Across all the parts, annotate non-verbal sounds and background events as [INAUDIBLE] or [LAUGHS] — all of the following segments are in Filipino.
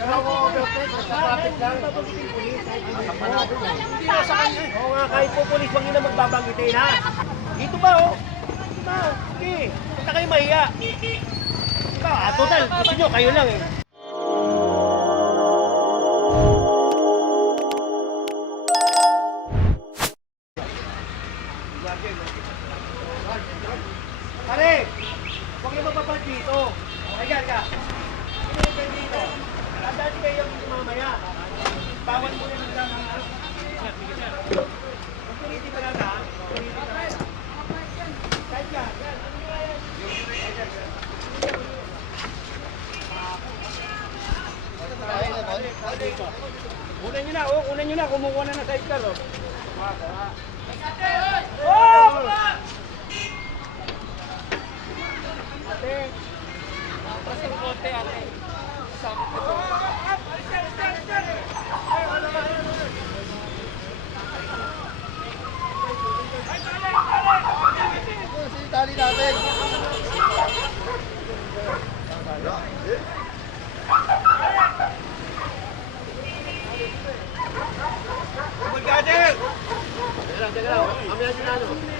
Hindi na sa kanya. Oo nga, kahit po pulis, wag na magbabanggitin ha. Dito ba oh? Dito ba? Sige, punta kayo mahiya. Diba, ah, total, gusto nyo, kayo lang eh. nyo na, kumukuha na ng sidecar. Oh. Kumakawa. じなの。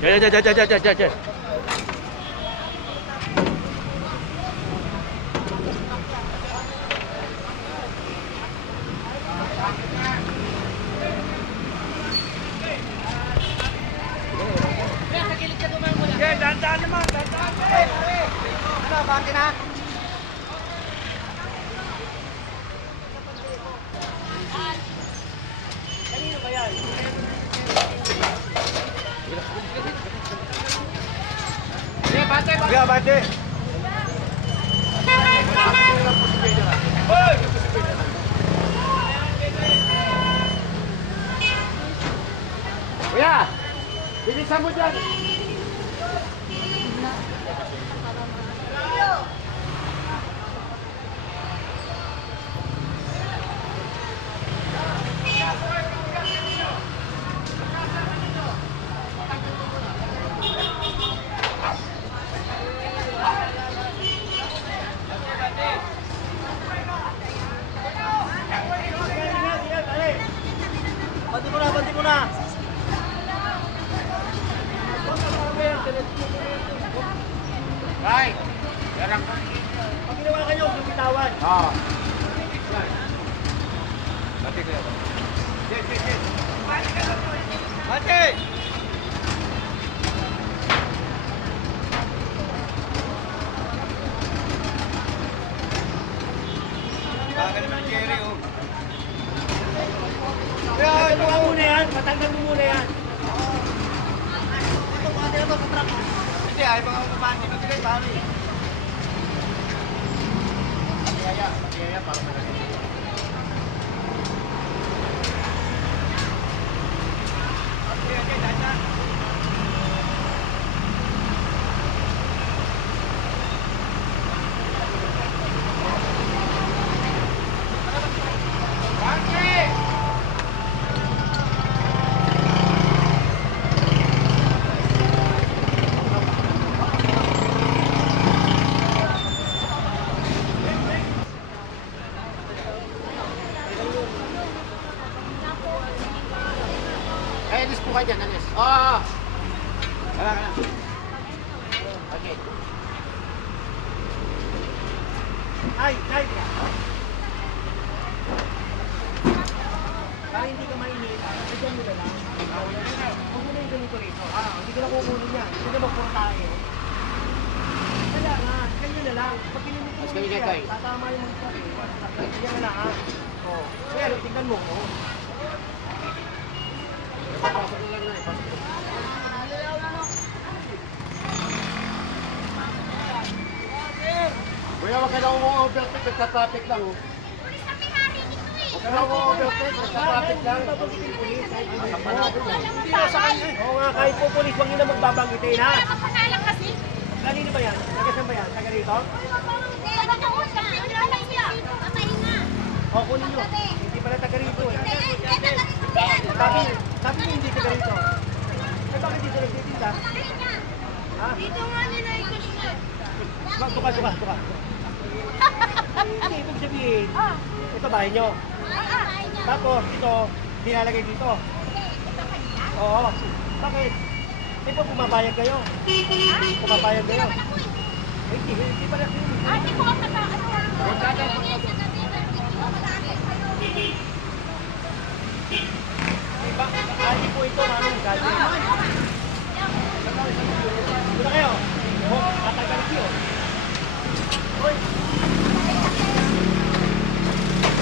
这这这这这这这。这这 Kuya, bilisan mo dyan. Yes. 待て hindi ka mainit, bigyan mo na lang. Huwag mo na yung ganito rito. Ah, hindi ko na kukunin yan. Hindi na magpuro tayo. Kaya nga, ganyan na lang. Pag pinili ko mo yan, tatama yung mga sabi. Ganyan na lang ha. Oh. Pero tingnan mo. Oh. Pasok na lang na eh. Pasok. Kuya, wag ka na overtake, nagka-traffic lang oh. Ka na overtake, nagka-traffic lang. Hindi sa nga, kahit po polis, huwag nyo na magbabanggitin ha. Kanino ba yan? Taga saan ba yan? Taga rito? O, kunin nyo. Hindi pala taga rito eh. Sabi, sabi nyo hindi taga rito. Eh, bakit dito nagtitinda? Ha? Dito nga nila i-question. Tuka, tuka, tuka. Hindi, ibig sabihin, ito bahay nyo. Tapos, ito, dinalagay dito. Oo. Bakit? Eh, po pumabayag kayo. Pumapayag kayo. Hindi, hindi pala. Ate ko ang kali po ito, mami. Kali. Muna kayo. Oh, tatagal kayo. Hoy.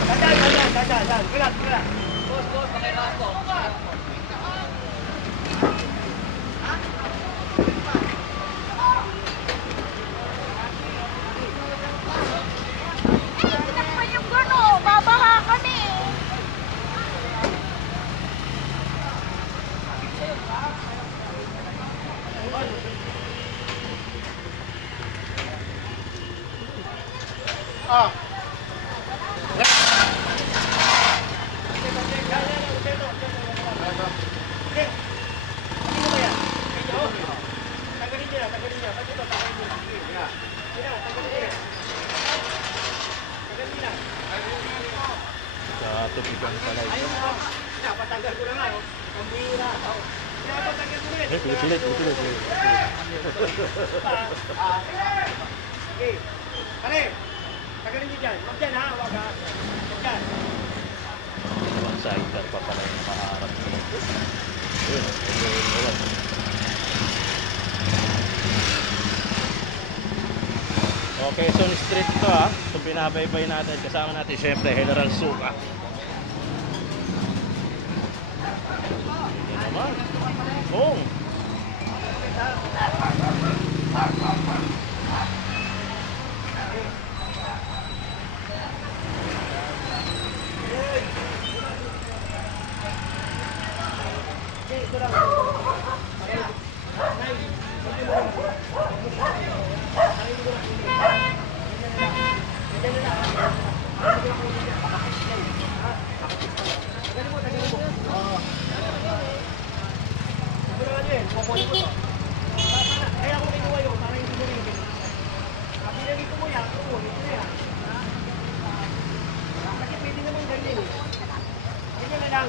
Dadan, dadan, dadan, dadan. Kulat, kulat. Boss, boss, pakiram ko. Eh, tinakpan yung gano. Babaha kami. Ah. Okay. Sino ba yan? Inyo? Tagalin niyo na, tagalin niyo. Pati ito, tagalin niyo. Sige, yeah. Sige na, tagalin niyo na. Tagalin niyo na. Sa tubigan pala ito. Ayun mo. Kaya, patanggal ko na nga. oh. Ang bihira. Oh. Kaya, patanggal ko na yan. Eh, pilit-pilit, pilit-pilit. Pa. Ah. Okay. Pare, tagalin niyo dyan. Huwag dyan ha, huwag ha. Huwag dyan. Sider pa pala yung nakaharap. Yun, yun, yun, yun. Okay, so street ito ha. So binabaybay natin. Kasama natin syempre General Suka. Boom! Okay, ito lang. Nay, sabi mo lang. Sabi mo lang. Ganyan na lang. Tagalin mo, tagalin mo. Oo. Ito lang ano eh, kukunin mo to. Para- Kaya ako kinuha yun, para hindi mo rin. Pag pinagito mo yan, kukunin mo yan. Kasi pwede naman ganyan eh. Ganyan na lang.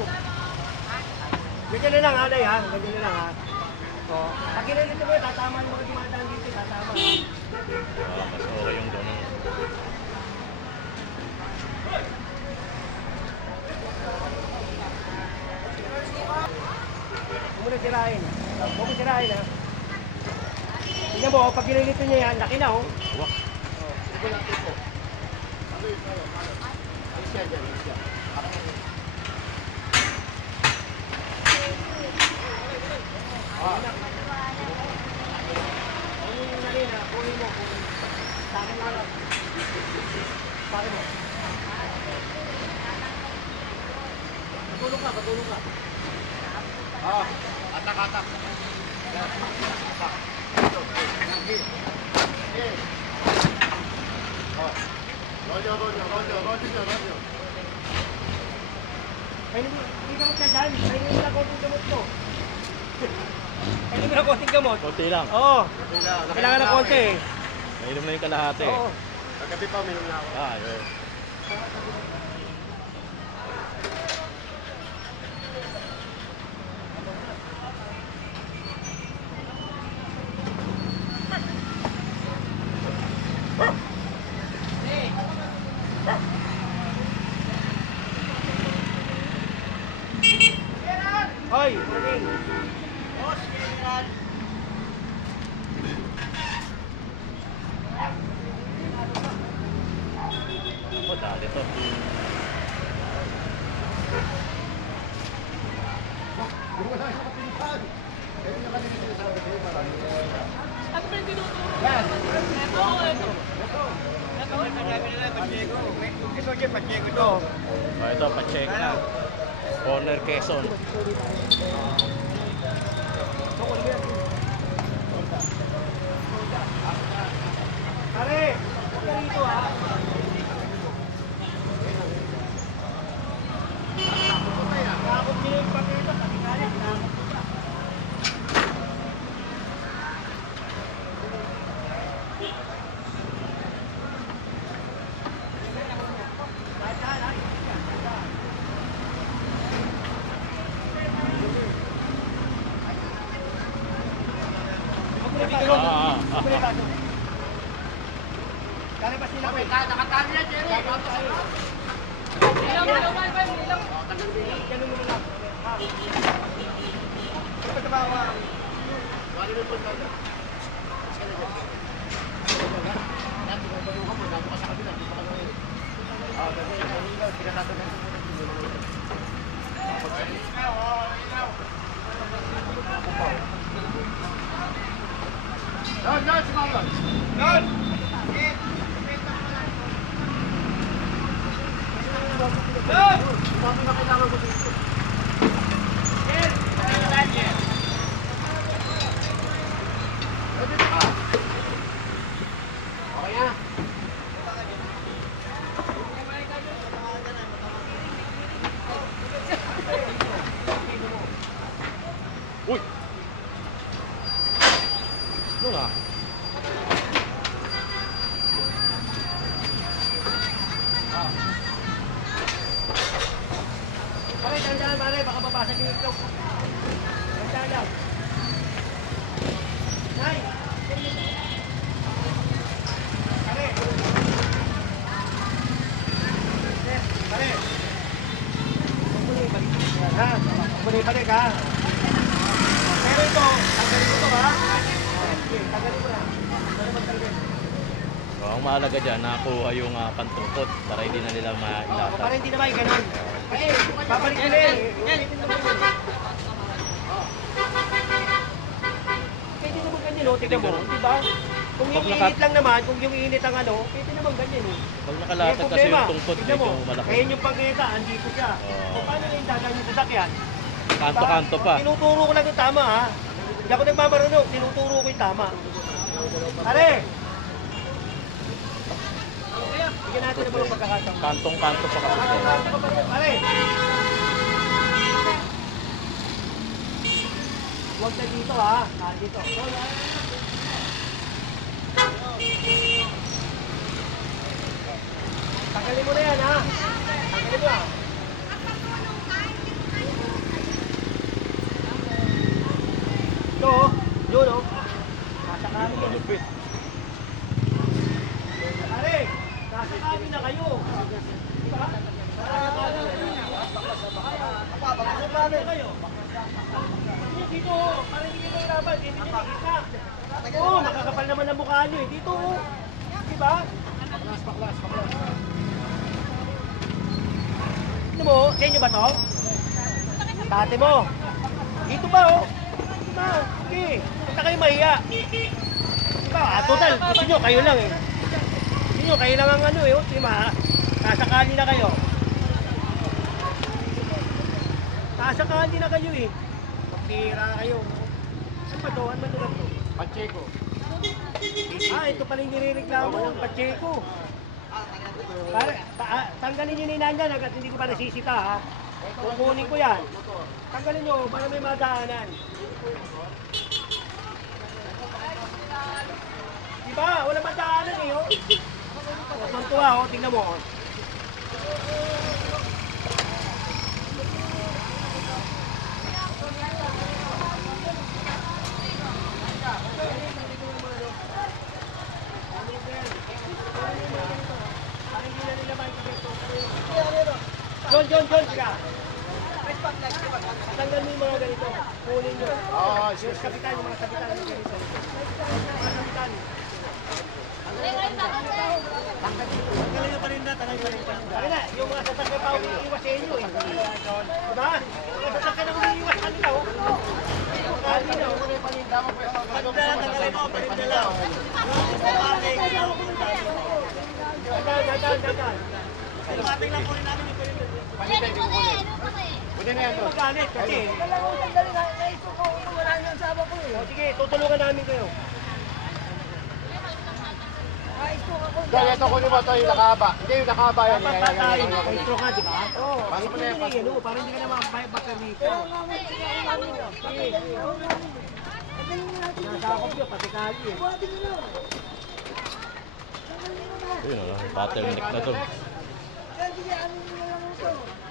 Ganyan na lang ha, Day, ha? Ganyan na lang ha. Oo. Pag kinalito mo, tatama yung mga dumadaan dito, tatama. Ah, mas okay yung ganun. Huwag mo na sirahin. Huwag mo sirahin ha. Tingnan mo, pag kinalito niya yan, laki na oh. Wah. Ito lang ito. Alis yan dyan, alis yan. Ah. Kunin mo na rin ha, kunin mo, kunin. Sa akin na lang. Sa akin mo. Patulong ka, patulong ka. Ah, atak, atak. Yan, atak. Ito, sige. Sige. Oh. Roger, Roger, Roger, Roger, Roger. Ay, hindi, hindi gamot ka dyan. Ay, hindi na konting gamot mo. Hindi na konting gamot. Konti lang. Oo. Kailangan na konti eh. Nainom na yung kalahati. Oo. Kagabi pa, minum na ako. Ah, yun. Hoy, morning. O, dali to. Ito. O, ito, pa-check na. Corner Quezon. Pare, huwag ka rito ha. Nakakot nila yung pakita, pati kaya, nakakot mo pa. Dahan-dahan, ha? Dahan-dahan. Huwag mo na itago. Ah, ah, ah. Huwag mo na itago. Kalabas nila ko eh. Nakatali na, Jerry. Ganun mo na lang. Ha? Ito sa bawah. Uy! Ano na? Pare, dahan-dahan pare, baka babasag yung ito. Dahan-dahan lang. Nay! Pare! Pare! Mo na ha? Huwag mo na ibalik, ha? Pero ito, tanggalin mo ito, ha? Sige, tanggalin mo na. Para magtanggal. O, ang mahalaga dyan, nakakuha yung uh, pantungkot para hindi na nila Oh, mailata. para hindi naman ganun. Babalik nila yan. Pwede naman ganyan. Oh. Tignan mo, di ba? Kung yung Pag naka- init lang naman, kung yung init ang ano, pwede naman ganyan, eh. Pag May nakalatag kasi problema. yung tungkot, Tignan medyo malaki. Ngayon yung pagkita, andito siya. O paano na yung dagan yung sasakyan? Kanto-kanto pa. Tinuturo ko lang yung tama, ha? Hindi ako nagmamarunong, tinuturo ko yung tama. Pare! Bigyan natin ng mga pagkakataon. Kantong-kanto pa kasi. Pare! Huwag na dito ha. Ah, dito. Tanggalin mo na yan ha. Tanggalin mo ha. Ito oh. Yun oh. Nasa kami yan. Malupit. Pare! Nasa kami na kayo. Diba? Nasa kami na kayo. Nasa kami na kayo. Hindi, Dito, oh. para hindi kayo nahirapan, hindi nyo nakita. Oo, oh, makakapal naman ang mukha nyo eh. Dito, oh. Diba? Ito mo, sa inyo ba to? Tate mo. Dito ba, oh? Diba? Okay. Punta kayo mahiya. Diba? Ah, total, gusto nyo, kayo lang eh. Gusto nyo, kayo lang ang ano eh. oh. Diba? Sasakali na kayo. Sasakali na kayo eh. Pagtira kayo. Ano ba to? Ano ba to? Pacheco. Ah, ito pala yung nirereklamo ng Pacheco. Para, ta, ah, tanggalin nyo ni Nandan hanggat hindi ko pa nasisita ha. Kukunin ko yan. Tanggalin nyo para may madaanan. Diba? Wala madaanan eh. Oh. Oh, tuntua oh. Tingnan mo. Oh. John, John, John ka. Tanggal mo yung mga ganito. Kunin nyo. Oo, Yung kapitan, yung mga kapitan, yung ganito. Mga kapitan. Tanggalin nyo pa rin na, tanggalin pa rin na. Tanggalin na, yung mga sasakyan pa umiiwas sa inyo eh. Diba? Yung sasakyan na umiiwas kanila oh. Kanina oh. Pagda, tanggalin mo, parinda lang. Dadan. Tumating lang po rin namin parinda. Palitan, hindi ko kunin. Kunin na yan to. Magalit kasi. O sige, tutulungan namin kayo. Dahil ito kunin mo ito yung nakahaba. Hindi yung nakahaba yan. Dapat Yan, yan, yan, yan, yan. maestro ka, di ba? Oo. Pasok mo na yan, Ito ano, parang hindi ka na makabaka dito. Nasakop yun, pati kali eh. Yun, oh, bottleneck na to.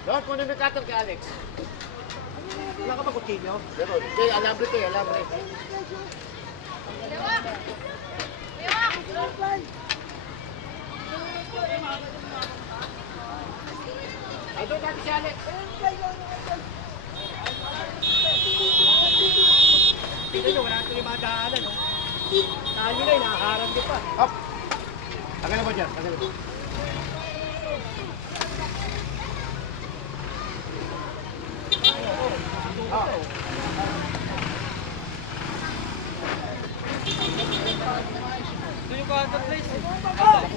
Doon, kunin mo yung cutter kay Alex. Wala ka ba kutsilyo? Meron. Hindi, alambre to eh, alambre. Doon natin si Alex. Tingnan nyo, wala ito yung mga daanan. no? Kali na, nakaharap din pa. Tagal mo dyan, tagal mo. Kasama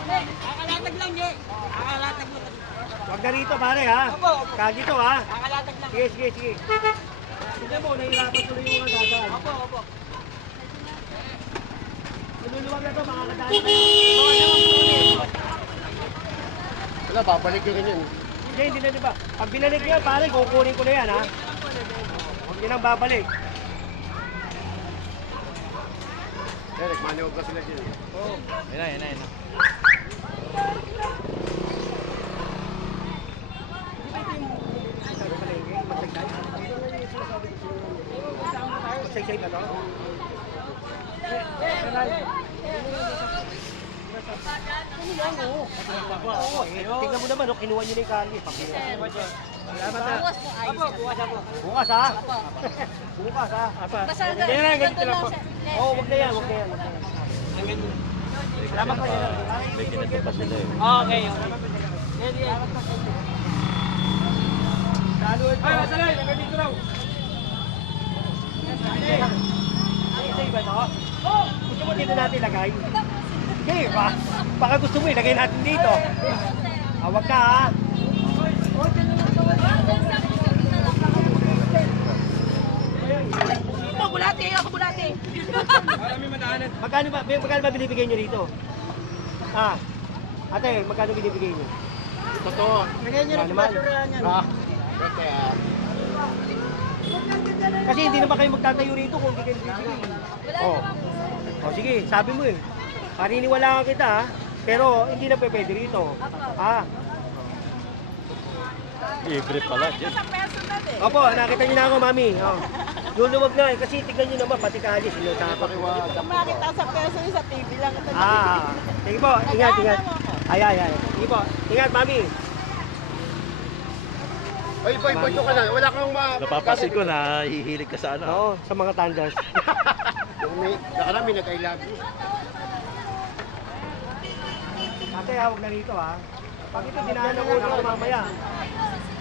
Diyan, diyan, diyan, diyan natin. Ito, tanggalin. Ay, ito, tanggalin ito. Pambira. Akalatag lang, ye. Akalatag mo. Huwag na rito pare ha. Kagi to ha. Sige, sige, sige. Tignan mo, nahihirapan tuloy yung mga dadaan. Opo, opo. Naluluwag na to, po ulit. Wala, babalik rin yun. Hindi, hindi na diba? Pag binalik niya, pare, kukunin ko na yan ha. Huwag niyo nang babalik. Eh, nagmaniwag ka sila dyan. Yun na, yun na, yun na. Magsaysay ka eh, tingnan mo naman, oh, kinuha niyo na yung kali. Salamat ha. Bukas ha? Bukas ha? Basta Hindi na, ganito lang po. lang, Oo, wag na yan, wag na yan. wag na yan. Salamat po. May ginagawa pa sila eh. Okay. Lalo ito. Ay, masalay, nagandito raw. Ito iba to? Gusto mo dito natin lagay? Sige, ba? Baka gusto mo ilagay natin dito. Awag ka ha. Ako, bulate, ako bulate. Magkano ba, magkano ba binibigay nyo rito? Ah, ate, magkano binibigay nyo? Totoo. Lagay nyo naman. Ha? Pwede ah. Kasi hindi naman kayo magtatayo rito kung hindi kayo bibigay. Oh. Oh, sige, sabi mo eh. Paniniwalaan kita ha. Pero hindi na pwede rito. Ah. Libre pala, Jess. Opo, nakita niyo na ako, mami. Oh. Luluwag na eh, kasi tignan niyo naman, pati kalis, sinutakot. Pariwag. Makita sa peso sa TV lang. Ah, sige po, ingat, ingat. Ay, ay, ay. Sige po, ingat, mami. Ay, boy, boy, ka na. Wala kang ma... Napapansin ko na hihilig ka sa ano. Oo, sa mga tandas. [LAUGHS] Yung may... Nakarami, nag-I love you. Ate, hawag na rito ha. Pag ito, dinahan ko na mamaya.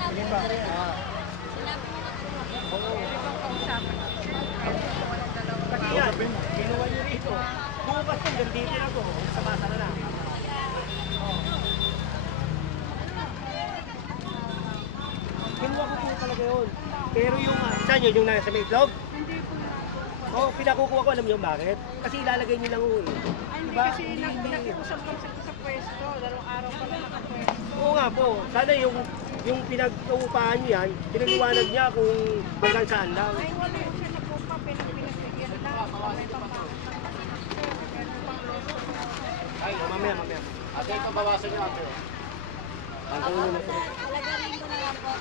Sige pa. Ah. Oo. Kasi yan, ginawa niyo rito. Bukas ko, gandito na ako. Sa basa na lang. Ginawa ko po talaga yun. Pero yung ah, Saan yun? Yung nasa may itlog? Hindi po na. Oo, oh, pinakukuha ko. Alam niyo bakit? Kasi ilalagay niyo lang uwi. Ay, hindi Diba? kasi nag-usap kami sa, sa pwesto. Dalawang araw pa lang nakapwesto. Oo nga po. Sana yung yung pinag-uupahan niyo yan, pinaliwanag niya kung hanggang saan lang. Ay, wala yung siya nagpupa. Pinag pinagbigyan lang. Ay, mamaya, mamaya. Ate, ito bawasan niyo ate. Ang Alagarin ko na lang po.